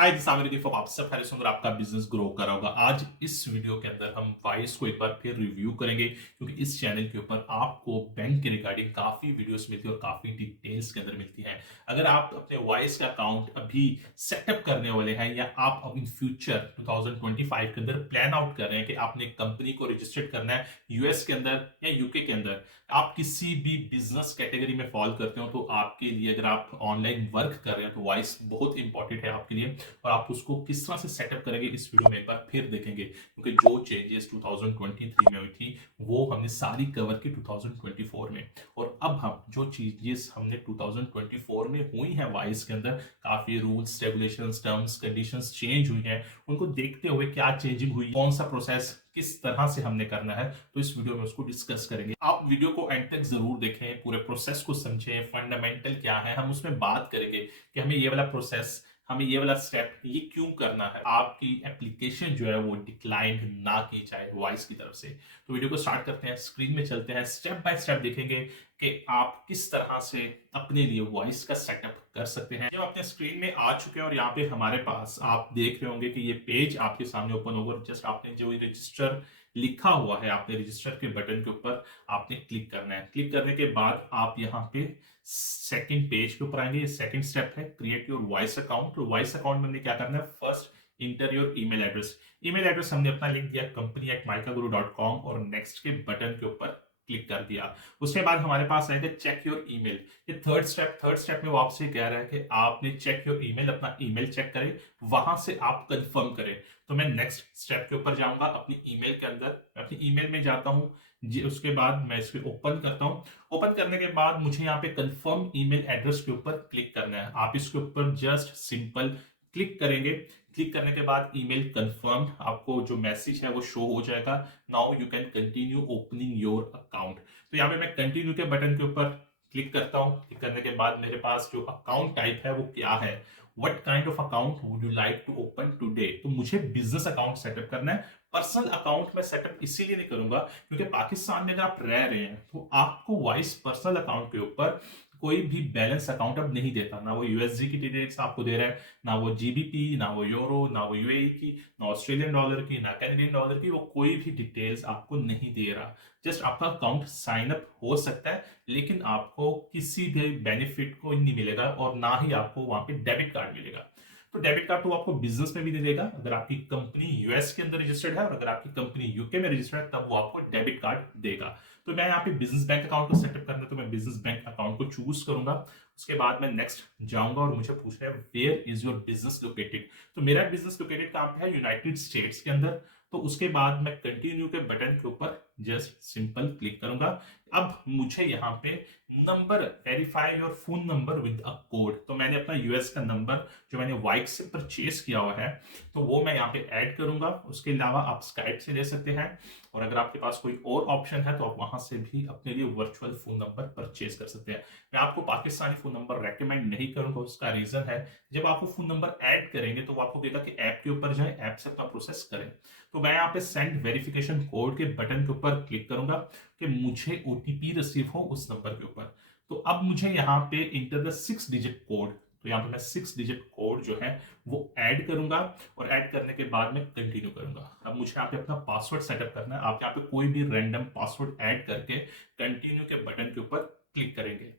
Hi this Aamir आप सब खैरियत से होंगे और आपका बिजनेस ग्रो कर रहा होगा। आज इस वीडियो के अंदर हम वाइस को एक बार फिर रिव्यू करेंगे क्योंकि इस चैनल के ऊपर आपको बैंक के रिगार्डिंग काफी वीडियोस मिलती है और काफी डिटेल्स के अंदर मिलती है। अगर आप अपने वाइस का अकाउंट अभी सेटअप करने वाले हैं या आप अब इन फ्यूचर 2025 के अंदर प्लान आउट कर रहे हैं कि आपने कंपनी को रजिस्टर्ड करना है यूएस के अंदर या यूके के अंदर, आप किसी भी बिजनेस कैटेगरी में फॉल करते हो तो आपके लिए, अगर आप ऑनलाइन वर्क कर रहे हैं तो वाइस बहुत इंपॉर्टेंट है आपके लिए। और आप उसको किस तरह से सेटअप करेंगे इस वीडियो में एक बार फिर देखेंगे क्योंकि जो चेंजेस 2023 में हुई थी वो हमने सारी कवर की 2024 में। और अब हम जो चेंजेस हमने 2024 में हुई हैं वाइस के अंदर, काफी rules regulations terms conditions change हुई हैं, उनको देखते हुए क्या चेंजिंग हुई, कौन सा प्रोसेस किस तरह से हमने करना है, तो इस वीडियो में उसको डिस्कस करेंगे। आप वीडियो को एंड तक जरूर देखें, पूरे प्रोसेस को समझें, फंडामेंटल क्या है हम उसमें बात करेंगे कि हमें ये वाला प्रोसेस, हमें ये वाला स्टेप ये क्यों करना है, आपकी एप्लीकेशन जो है वो डिक्लाइन ना की जाए वॉइस की तरफ से। तो वीडियो को स्टार्ट करते हैं, स्क्रीन में चलते हैं, स्टेप बाय स्टेप देखेंगे कि आप किस तरह से अपने लिए वॉइस का सेटअप कर सकते हैं। जब अपने स्क्रीन में आ चुके हैं और यहाँ पे हमारे पास आप देख रहे होंगे कि ये पेज आपके सामने ओपन होगा और जस्ट आपने जो रजिस्टर लिखा हुआ है, आपने रजिस्टर के बटन के ऊपर आपने क्लिक करना है। क्लिक करने के बाद आप यहाँ पे सेकंड पेज के ऊपर आएंगे। ये सेकंड स्टेप है क्रिएट योर वॉइस अकाउंट। तो वॉइस अकाउंट में हमने क्या करना है, first inter your email address. Email address हमने अपना लिख दिया company@micaguru.com और नेक्स्ट के बटन के ऊपर क्लिक कर दिया। उसके बाद हमारे पास आएगा चेक योर ईमेल। ये थर्ड स्टेप में वो आपसे कह रहा है कि आपने चेक योर ईमेल, अपना ईमेल चेक करें, वहां से आप कंफर्म करें। तो मैं नेक्स्ट स्टेप के ऊपर जाऊंगा, अपनी ईमेल के अंदर अपनी ईमेल में जाता हूं जी। उसके बाद मैं इस पे ओपन करता हूं। ओपन करने के बाद मुझे यहाँ पे कंफर्म ईमेल एड्रेस के ऊपर क्लिक करना है। आप इसके ऊपर जस्ट सिंपल क्लिक करेंगे। क्लिक करने के बाद ईमेल कंफर्म, आपको जो मैसेज है वो शो हो जाएगा। Now you can continue opening your account. तो यहाँ पे मैं कंटिन्यू के बटन के ऊपर क्लिक करता हूँ। क्लिक करने के बाद मेरे पास जो अकाउंट टाइप है वो क्या है, what kind of account would you like to open today. तो मुझे बिजनेस अकाउंट सेटअप करना है। पर्सनल अकाउंट में सेटअप इसीलिए नहीं करूंगा क्योंकि पाकिस्तान में अगर आप रह रहे हैं तो आपको वाइस पर्सनल अकाउंट के ऊपर कोई भी बैलेंस अकाउंट अब नहीं देता। ना वो यूएसडी की डिटेल्स आपको दे रहा है, ना वो जीबीपी, ना वो यूरो, ना वो यूएई की, ना ऑस्ट्रेलियन डॉलर की, ना कैनेडियन डॉलर की, वो कोई भी डिटेल्स आपको नहीं दे रहा। जस्ट आपका अकाउंट साइन अप हो सकता है लेकिन आपको किसी भी बेनिफिट को नहीं मिलेगा और ना ही आपको वहां पे डेबिट कार्ड मिलेगा। तो डेबिट कार्ड तो आपको बिजनेस में भी नहीं देगा अगर आपकी कंपनी यूएस के अंदर रजिस्टर्ड है, और अगर आपकी कंपनी यूके में रजिस्टर्ड है तब वो आपको डेबिट कार्ड देगा। तो मैं यहाँ पे बिजनेस बैंक अकाउंट को सेटअप करना है तो मैं बिजनेस बैंक अकाउंट को चूज करूंगा। उसके बाद मैं नेक्स्ट जाऊंगा और मुझे पूछना है where is your business located. तो मेरा बिजनेस लोकेटेड कहाँ पे है, यूनाइटेड स्टेट्स के अंदर। तो उसके बाद मैं कंटिन्यू के बटन के ऊपर जस्ट सिंपल क्लिक करूंगा। अब मुझे यहाँ पे number, verify your phone number with a code. तो मैंने अपना यूएस का नंबर जो मैंने वाइक से परचेज किया हुआ है तो वो मैं यहाँ पे ऐड करूंगा। उसके अलावा आप स्काइप से ले सकते हैं और अगर आपके पास कोई और ऑप्शन है तो आप वहां से भी अपने लिए वर्चुअल फोन नंबर परचेज कर सकते हैं। मैं आपको पाकिस्तानी फोन नंबर रेकमेंड नहीं करूंगा, उसका रीजन है जब आप वो फोन नंबर ऐड करेंगे तो वो आपको कहेगा कि ऐप के ऊपर जाए, ऐप से अपना प्रोसेस करें। तो मैं यहाँ पे सेंड वेरिफिकेशन कोड के बटन के ऊपर क्लिक करूंगा कि मुझे ओटीपी रिसीव हो उस नंबर के ऊपर। तो अब मुझे यहाँ पे इंटर द 6 डिजिट कोड। तो यहाँ पे मैं 6 डिजिट कोड जो है वो ऐड करूंगा और ऐड करने के बाद मैं कंटिन्यू करूंगा। अब मुझे यहाँ पे अपना पासवर्ड सेटअप करना है। आप यहाँ पे कोई भी रैंडम पासवर्ड ऐड करके कंटिन्यू के बटन के ऊपर क्लिक करेंगे।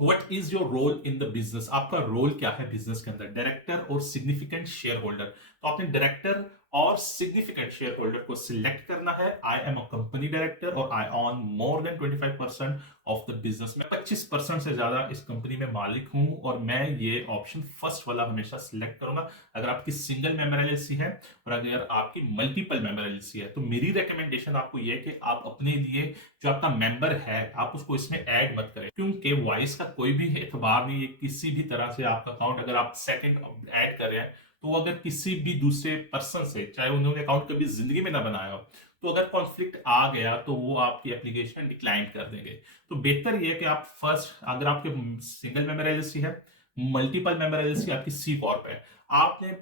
What is your role in the business, आपका रोल क्या है बिजनेस के अंदर, डायरेक्टर और सिग्निफिकेंट शेयर होल्डर। तो आपने डायरेक्टर और सिग्निफिकेंट शेयर होल्डर को सिलेक्ट करना है। I am a company director और I own more than 25% of the business. मैं 25% से ज्यादा इस कंपनी में मालिक हूं और मैं ये ऑप्शन फर्स्ट वाला हमेशा सिलेक्ट करूंगा। अगर आपकी सिंगल मेंबर एलएलसी है और अगर आपकी मल्टीपल मेंबर एलएलसी है तो मेरी रिकमेंडेशन आपको ये है कि आप अपने लिए जो आपका मेंबर है आप उसको इसमें ऐड मत करें क्योंकि वॉइस का कोई भी एतबार नहीं है किसी भी तरह से आपका अकाउंट अगर आप सेकंड ऐड कर रहे हैं तो अगर किसी भी दूसरे पर्सन से, चाहे उन्होंने अकाउंट कभी जिंदगी में ना बनाया हो, तो अगर कॉन्फ्लिक्ट आ गया तो वो आपकी एप्लीकेशन डिक्लाइन कर देंगे। तो बेहतर ये है कि आप फर्स्ट, अगर आपके सिंगल मेंबर एलएलसी है, मल्टीपल मेंबर एलएलसी आपकी सी कॉर्प है, आपने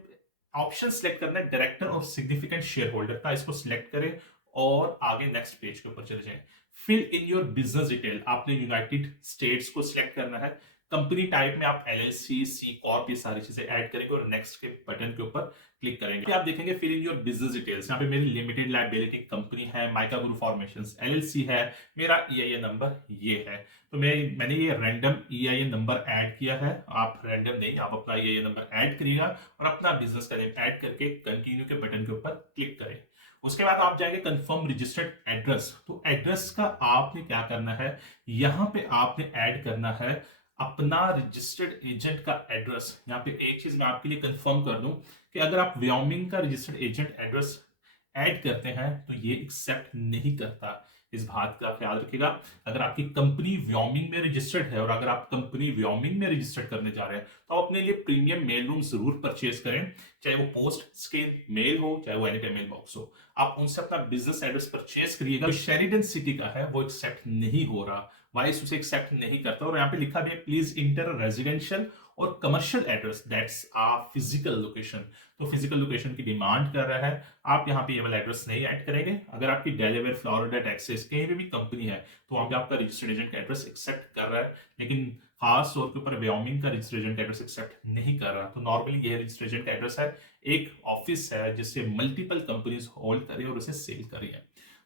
ऑप्शन सिलेक्ट करना है डायरेक्टर और सिग्निफिकेंट शेयर होल्डर का। इसको सिलेक्ट करें और आगे नेक्स्ट पेज के ऊपर चले जाएं। Fill in your business detail, आपने यूनाइटेड स्टेट्स को सिलेक्ट करना है। कंपनी टाइप में आप एलएलसी, सी कॉर्प, ये सारी चीजें ऐड करेंगे और नेक्स्ट के बटन के ऊपर क्लिक करेंगे। आप देखेंगे fill in your business details. यहाँ पे मेरी लिमिटेड लायबिलिटी कंपनी है, माइका गुरु फॉर्मेशंस एलएलसी है, मेरा ईआईएन नंबर ये है। तो मैंने ये रैंडम ईआईएन नंबर ऐड किया है। आप रैंडम नहीं, आप अपना ईआईएन नंबर ऐड करिएगा और अपना बिजनेस का नेम ऐड करके कंटिन्यू के बटन के ऊपर क्लिक करें। उसके बाद आप जाएंगे कंफर्म रजिस्टर्ड एड्रेस। तो एड्रेस का आपने क्या करना है, यहां पे आपने ऐड करना है अपना रजिस्टर्ड एजेंट का एड्रेस। यहाँ पे एक चीज मैं आपके लिए कंफर्म कर दूं कि अगर आप व्योमिंग का रजिस्टर्ड एजेंट एड्रेस ऐड करते हैं तो ये एक्सेप्ट नहीं करता। इस बात का ख्याल रखिएगा। अगर आपकी कंपनी व्योमिंग में रजिस्टर्ड है और अगर आप कंपनी व्योमिंग में रजिस्टर्ड करने जा रहे हैं तो आप अपने लिए प्रीमियम मेल रूम जरूर परचेज करें, चाहे वो पोस्ट स्कैन मेल हो, चाहे वो एनी मेल बॉक्स हो। आप उनसे अपना बिजनेस एड्रेस परचेज करिएगा। जो शेरिडन सिटी का है वो एक्सेप्ट नहीं हो रहा, वाइस उसे एक्सेप्ट नहीं करता। और यहाँ पे लिखा भी है प्लीज इंटर रेजिडेंशियल और commercial address that's a physical location. तो फिजिकल लोकेशन की डिमांड कर रहा है, आप यहाँ पे ये वाला एड्रेस नहीं ऐड करेंगे। अगर आपकी डेलावेयर, फ्लोरिडा, टेक्सास कहीं पे भी कंपनी है तो वहां पे आपका रजिस्टर्ड एजेंट का एड्रेस एक्सेप्ट कर रहा है, लेकिन खास तौर के ऊपर व्योमिंग का रजिस्टर्ड एजेंट का एड्रेस एक्सेप्ट नहीं कर रहा। तो नॉर्मली ये रजिस्टर्ड एजेंट का एड्रेस है एक ऑफिस है जिससे मल्टीपल कंपनीज होल्ड करें और उसे सेल करें।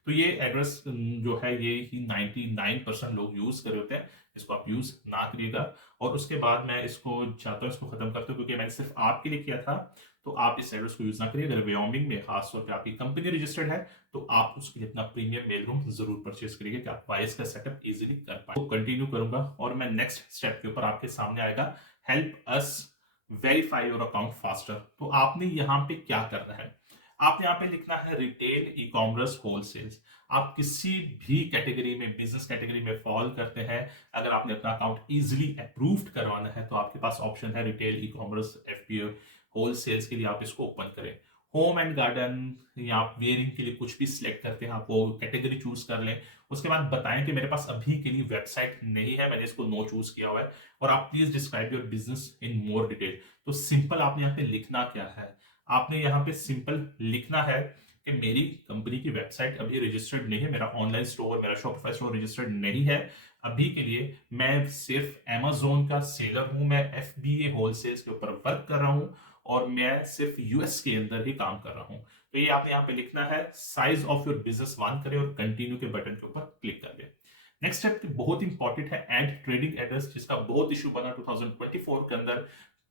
तो ये एड्रेस जो है ये ही 99% लोग यूज कर रहे होते हैं, इसको आप यूज ना करिएगा। और उसके बाद मैं इसको चाहता हूँ इसको खत्म करते हूँ क्योंकि मैंने सिर्फ आपके लिए किया था, तो आप इस एड्रेस को यूज ना करिए। अगर व्योमिंग में खास तौर पे आपकी कंपनी रजिस्टर्ड है तो आप उसके लिए अपना प्रीमियम मेल रूम जरूर परचेज करिएगा कि आप वाइस का सेटअप इजीली कर पाए। तो कंटिन्यू करूंगा और मैं नेक्स्ट स्टेप के ऊपर आपके सामने आएगा help us verify your account faster. तो आपने यहाँ पे क्या करना है, आप यहाँ पे लिखना है रिटेल, ई कॉमर्स, होलसेल्स। आप किसी भी कैटेगरी में, बिजनेस कैटेगरी में फॉल करते हैं। अगर आपने अपना अकाउंट इजीली अप्रूव्ड करवाना है तो आपके पास ऑप्शन है retail, e commerce, FPO, wholesales के लिए आप इसको ओपन करें। होम एंड गार्डन या आप वेयरिंग के लिए कुछ भी सिलेक्ट करते हैं, आप वो कैटेगरी चूज कर लें। उसके बाद बताएं कि मेरे पास अभी के लिए वेबसाइट नहीं है, मैंने इसको नो चूज किया हुआ है, और आप please describe your business in more detail. तो सिंपल आपने यहाँ पे लिखना क्या है, आपने यहाँ पे सिंपल लिखना है कि मेरी कंपनी की वेबसाइट अभी रजिस्टर्ड नहीं है, मेरा ऑनलाइन स्टोर, मेरा शॉपिफाई स्टोर रजिस्टर्ड नहीं है अभी के लिए। मैं सिर्फ Amazon का सेलर हूं, मैं FBA होलसेल्स के ऊपर वर्क कर रहा हूं और मैं सिर्फ यूएस के अंदर ही काम कर रहा हूं। तो ये आपने यहाँ पे लिखना है। साइज ऑफ योर बिजनेस 1 करें और कंटिन्यू के बटन के ऊपर क्लिक कर दें। नेक्स्ट स्टेप बहुत इंपॉर्टेंट है, ऐड ट्रेडिंग एड्रेस, जिसका बहुत इशू बना 2024 के अंदर।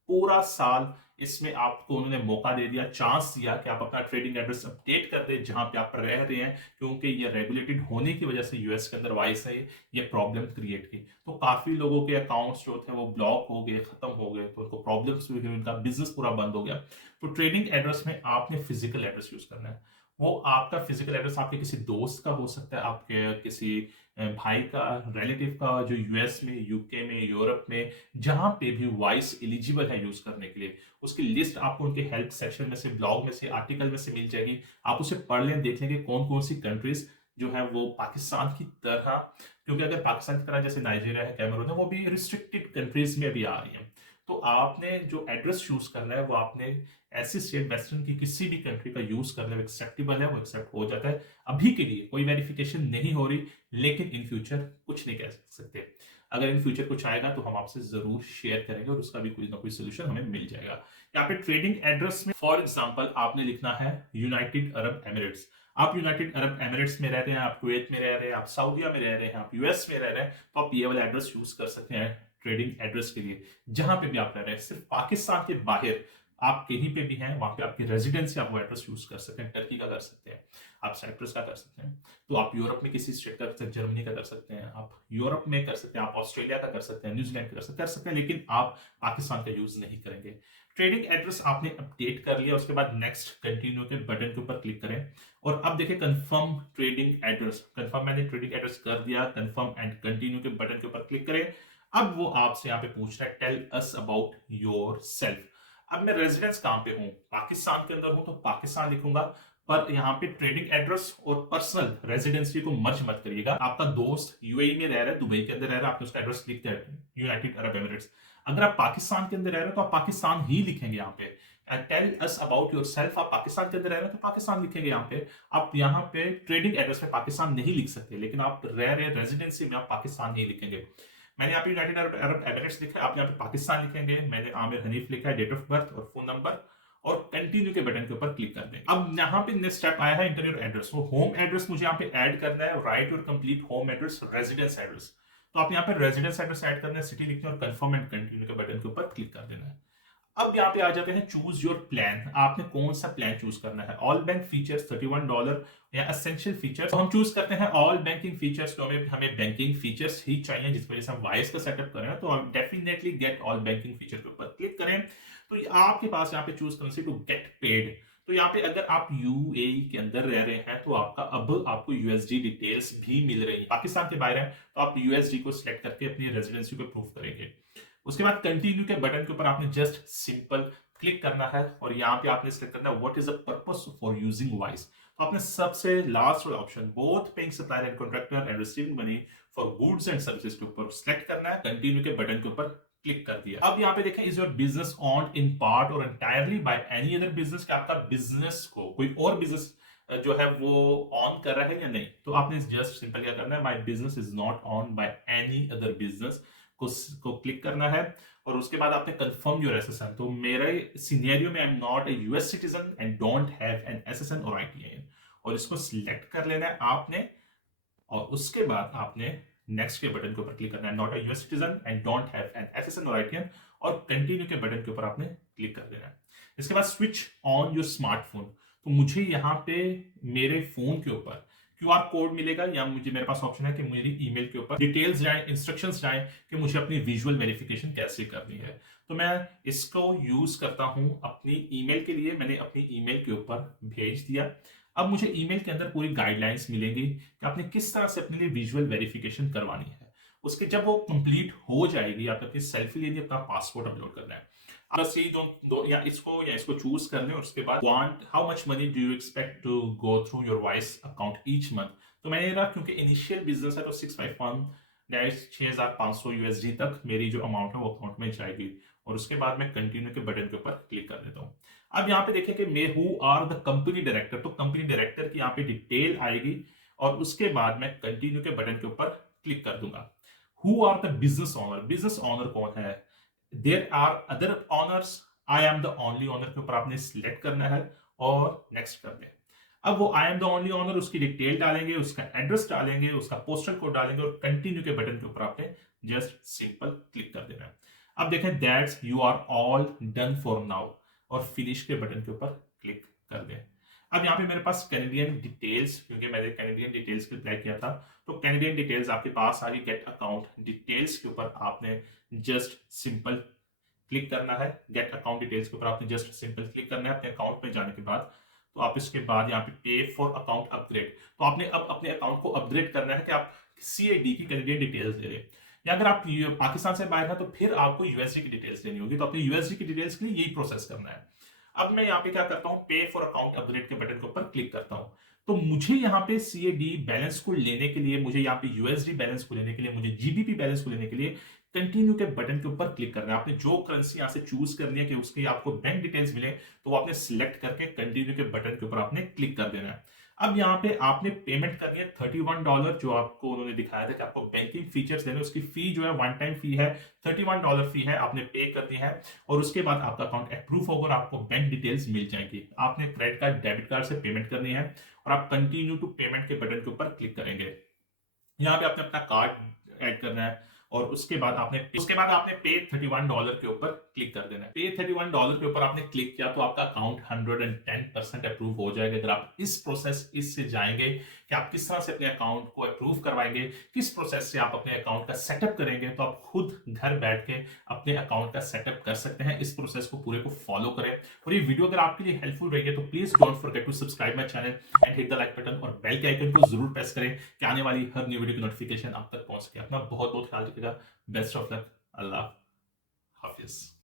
पूरा साल इसमें आपको उन्होंने मौका दे दिया, चांस दिया कि आप अपना ट्रेडिंग एड्रेस अपडेट कर दें जहां पे आप रह रहे हैं, क्योंकि ये रेगुलेटेड होने की वजह से यूएस के अंदर वाइस है ये प्रॉब्लम क्रिएट की। तो काफी लोगों के अकाउंट्स जो थे वो ब्लॉक हो गए, खत्म हो गए, तो उनको प्रॉब्लम्स भी हुई, उनका बिजनेस पूरा बंद हो गया। तो ट्रेडिंग एड्रेस में आपने फिजिकल एड्रेस यूज करना है। वो आपका फिजिकल एड्रेस आपके किसी दोस्त का हो सकता है, आपके किसी भाई का, रिलेटिव का जो यूएस में, यूके में, यूरोप में, जहां पे भी वॉइस एलिजिबल है यूज करने के लिए, उसकी लिस्ट आपको उनके हेल्प सेक्शन में से, ब्लॉग में से, आर्टिकल में से मिल जाएगी। आप उसे पढ़ लें, देख लेंगे कौन कौन सी कंट्रीज जो है वो पाकिस्तान की तरह, क्योंकि अगर पाकिस्तान की तरह जैसे नाइजीरिया है, कैमरून है, वो भी रिस्ट्रिक्टेड कंट्रीज में अभी आ रही है। तो आपने जो एड्रेस चूज करना है वो आपने ऐसी स्टेट वेस्टर्न की किसी भी कंट्री का यूज करना है, एक्सेप्टेबल है, वो एक्सेप्ट हो जाता है। अभी के लिए कोई वेरिफिकेशन नहीं हो रही, लेकिन इन फ्यूचर कुछ नहीं कह सकते। अगर इन फ्यूचर कुछ आएगा तो हम आपसे जरूर शेयर करेंगे और उसका भी कोई ना कोई सोल्यूशन हमें मिल जाएगा। यहाँ पे ट्रेडिंग एड्रेस में फॉर एग्जांपल आपने लिखना है यूनाइटेड अरब एमिरेट्स। आप यूनाइटेड अरब एमिरेट्स में रह रहे हैं, आप कुवैत में रह रहे हैं, आप सऊदीया में रह रहे हैं, आप यूएस में रह रहे हैं, तो आप ये वाला एड्रेस यूज कर सकते हैं ट्रेडिंग एड्रेस के लिए। जहां पे भी आप रह रहे हैं, सिर्फ पाकिस्तान के बाहर आप कहीं पे भी हैं, वहां पे आपकी रेजिडेंसी आप वो एड्रेस यूज कर सकते हैं। टर्की का कर सकते हैं, आप साइप्रस का कर सकते हैं, तो आप यूरोप में किसी स्टेट का कर सकते हैं, जर्मनी का कर सकते हैं, आप यूरोप में कर सकते हैं, आप ऑस्ट्रेलिया का कर सकते हैं, न्यूजीलैंड का कर सकते हैं, लेकिन आप पाकिस्तान का यूज नहीं करेंगे। ट्रेडिंग एड्रेस आपने अपडेट कर लिया, उसके बाद नेक्स्ट कंटिन्यू के बटन के ऊपर क्लिक करें और अब देखिए कंफर्म ट्रेडिंग एड्रेस। कंफर्म मैंने ट्रेडिंग एड्रेस कर दिया, कंफर्म एंड कंटिन्यू के बटन के ऊपर क्लिक करें। अब वो आपसे यहाँ पे पूछ रहा है tell us about yourself. अब मैं रेजिडेंस कहां पे हूं, पाकिस्तान के अंदर हूं तो पाकिस्तान लिखूंगा, पर यहाँ पे ट्रेडिंग एड्रेस और पर्सनल रेजिडेंसी को मर्ज मत करिएगा। आपका दोस्त यूएई में रह रहा है, दुबई के अंदर रह रहा है, आपने उसका एड्रेस लिख दिया यूनाइटेड अरब एमिरेट्स। अगर आप पाकिस्तान के अंदर रह रहे हैं तो आप पाकिस्तान ही लिखेंगे यहाँ पे। Tell us about yourself, आप पाकिस्तान के अंदर रह रहे हैं तो पाकिस्तान लिखेंगे यहाँ पे। आप यहाँ पे ट्रेडिंग एड्रेस में पाकिस्तान नहीं लिख सकते, लेकिन आप रह रहे रेजिडेंसी में आप पाकिस्तान नहीं लिखेंगे। मैंने यहाँ पे यूनाइटेड अरब अरब एमिरेट्स लिखा है, आप यहाँ पे पाकिस्तान लिखेंगे, मैंने आमिर हनीफ लिखा है, डेट ऑफ बर्थ और फोन नंबर, और कंटिन्यू के बटन के ऊपर क्लिक कर देंगे। अब यहाँ पे नेक्स्ट स्टेप आया है इंटर योर एड्रेस। तो होम एड्रेस मुझे यहाँ पे ऐड करना है, right your complete home address, residence address. तो आप यहाँ पे रेजिडेंस एड्रेस ऐड करना है, सिटी लिखना है और कंफर्म एंड कंटिन्यू के बटन के ऊपर क्लिक कर देना है। अब यहाँ पे आ जाते हैं चूज योर प्लान, आपने कौन सा प्लान चूज करना है, ऑल बैंक फीचर्स $31 या एसेंशियल फीचर्स। तो हम चूज करते हैं ऑल बैंकिंग फीचर्स। तो हमें बैंकिंग फीचर्स ही चाहिए, जिस वजह से हम वाइस का सेटअप करें, तो हम definitely get all banking feature के ऊपर क्लिक करें। तो आपके पास यहाँ पे choose currency to get paid. तो यहाँ पे अगर आप यूएई के अंदर रह रहे हैं तो आपको यूएसडी डिटेल्स भी मिल रही है। पाकिस्तान के बाहर है तो आप यूएसडी को सिलेक्ट करके अपनी रेजिडेंसी को प्रूव करेंगे। उसके बाद कंटिन्यू के बटन के ऊपर आपने जस्ट सिंपल क्लिक करना है और यहाँ पे आपने सिलेक्ट करना है what is the purpose for using vice. तो आपने सबसे लास्ट वाला option both paying supplier and contractor and receiving money for goods and services के ऊपर सिलेक्ट करना है, कंटिन्यू के बटन के ऊपर क्लिक कर दिया। अब यहाँ पे देखें is your business owned in part or entirely by any other business, क्या आपका बिजनेस को कोई और बिजनेस जो है वो ऑन कर रहा है या नहीं। तो आपने जस्ट सिंपल क्या करना है, my business is not on by any other business को क्लिक करना है और उसके बाद आपने कंफर्म योर एसएसएन। तो मेरे सिनेरियो में I am not a US citizen and don't have an SSN और आईटीआईएन, और इसको सिलेक्ट कर लेना है आपने। और उसके बाद आपने नेक्स्ट के बटन के ऊपर क्लिक करना है, not a US citizen and don't have an SSN और आईटीआईएन, और कंटिन्यू के बटन के ऊपर आपने क्लिक कर देना है। इसके बाद स्विच ऑन योर स्मार्टफोन। तो मुझे यहाँ पे मेरे फोन के ऊपर क्यूआर कोड मिलेगा या मेरे पास ऑप्शन है कि मेरी ईमेल के ऊपर डिटेल्स जाए, इंस्ट्रक्शंस जाए कि मुझे अपनी विजुअल वेरिफिकेशन कैसे करनी है। तो मैं इसको यूज करता हूं अपनी ईमेल के लिए। मैंने अपनी ईमेल के ऊपर भेज दिया। अब मुझे ईमेल के अंदर पूरी गाइडलाइंस मिलेंगी कि आपने किस तरह से अपने लिए विजुअल वेरिफिकेशन करवानी है। उसके जब वो कंप्लीट हो जाएगी, आपने अपनी सेल्फी लेनी है, अपना पासपोर्ट अपलोड करना है, बस यही दो या इसको चूज कर लें। और उसके बाद want how much money do you expect to go through your Wise account each month. तो मैंने रहा क्योंकि इनिशियल बिजनेस है तो 651 6500 यूएसडी तक मेरी जो अमाउंट है वो अकाउंट में जाएगी। और उसके बाद मैं कंटिन्यू के बटन के ऊपर क्लिक कर देता हूँ। अब यहाँ पे देखें कि मैं who are the company director, तो कंपनी डायरेक्टर की यहाँ पे डिटेल आएगी और उसके बाद मैं कंटिन्यू के बटन के ऊपर क्लिक कर दूंगा। Who are the business owner, business owner कौन है, there are other owners, I am the only owner के ऊपर आपने सिलेक्ट करना है और नेक्स्ट कर दें। अब वो I am the only owner उसकी डिटेल डालेंगे, उसका एड्रेस डालेंगे, उसका पोस्टल कोड डालेंगे और कंटिन्यू के बटन के ऊपर आपने जस्ट सिंपल क्लिक कर देना है। अब देखें that's you are all done for now और फिनिश के बटन के ऊपर क्लिक कर दें। अब यहाँ पे मेरे पास कैनेडियन डिटेल्स, क्योंकि मैंने कैनेडियन डिटेल्स के अप्लाई किया था तो कैनेडियन डिटेल्स आपके पास आ गई। गेट अकाउंट डिटेल्स के ऊपर आपने जस्ट सिंपल क्लिक करना है। गेट अकाउंट डिटेल्स के ऊपर आपने जस्ट सिंपल क्लिक करना है। अपने अकाउंट में जाने के बाद तो आप इसके बाद यहाँ पे पे फॉर अकाउंट अपग्रेड, तो आपने अब अपने अकाउंट को अपग्रेड करना है कि आप सीएडी की कैनेडियन डिटेल्स दे रहे, या अगर आप पाकिस्तान से बाहर है तो फिर आपको यूएसडी की डिटेल्स देनी होगी। तो अपने यूएसडी की डिटेल्स के लिए यही प्रोसेस करना है। अब मैं यहाँ पे क्या करता हूँ, पे फॉर अकाउंट अपग्रेड के बटन के ऊपर क्लिक करता हूँ। तो मुझे यहाँ पे सीएडी बैलेंस को लेने के लिए, मुझे यहाँ पे यूएसडी बैलेंस को लेने के लिए, मुझे जीबीपी बैलेंस को लेने के लिए कंटिन्यू के बटन के ऊपर क्लिक करना है। आपने जो करेंसी यहाँ से चूज करनी है कि उसकी आपको बैंक डिटेल्स मिले तो वो आपने सिलेक्ट करके कंटिन्यू के बटन के ऊपर आपने क्लिक कर देना है। अब यहाँ पे आपने पेमेंट करनी है $31, जो आपको उन्होंने दिखाया था कि आपको बैंकिंग फीचर्स देने, उसकी फी जो है वन टाइम फी है, $31 फी है, आपने पे करनी है। और उसके बाद आपका अकाउंट अप्रूव होगा और आपको बैंक डिटेल्स मिल जाएंगी। आपने क्रेडिट कार्ड डेबिट कार्ड से पेमेंट करनी है और आप कंटिन्यू टू पेमेंट के बटन के ऊपर क्लिक करेंगे। यहाँ पे आपने अपना कार्ड ऐड करना है और उसके बाद आपने पे $31 के ऊपर क्लिक कर देना है। पे $31 के ऊपर आपने क्लिक किया तो आपका अकाउंट 110% अप्रूव हो जाएगा। अगर आप इससे जाएंगे कि आप किस तरह से अपने अकाउंट को अप्रूव करवाएंगे, किस प्रोसेस से आप अपने अकाउंट का सेटअप करेंगे, तो आप खुद घर बैठ के अपने अकाउंट का सेटअप कर सकते हैं। इस प्रोसेस को पूरे को फॉलो करें। और ये वीडियो अगर आपके लिए हेल्पफुल रही है तो please don't forget to subscribe my channel and hit the like button और बेल के आइकन को जरूर प्रेस करें कि आने वाली हर न्यू वीडियो की नोटिफिकेशन आप तक पहुंच सके। अपना बहुत बहुत ख्याल रखिएगा। Best of luck. अल्लाह हाफिज।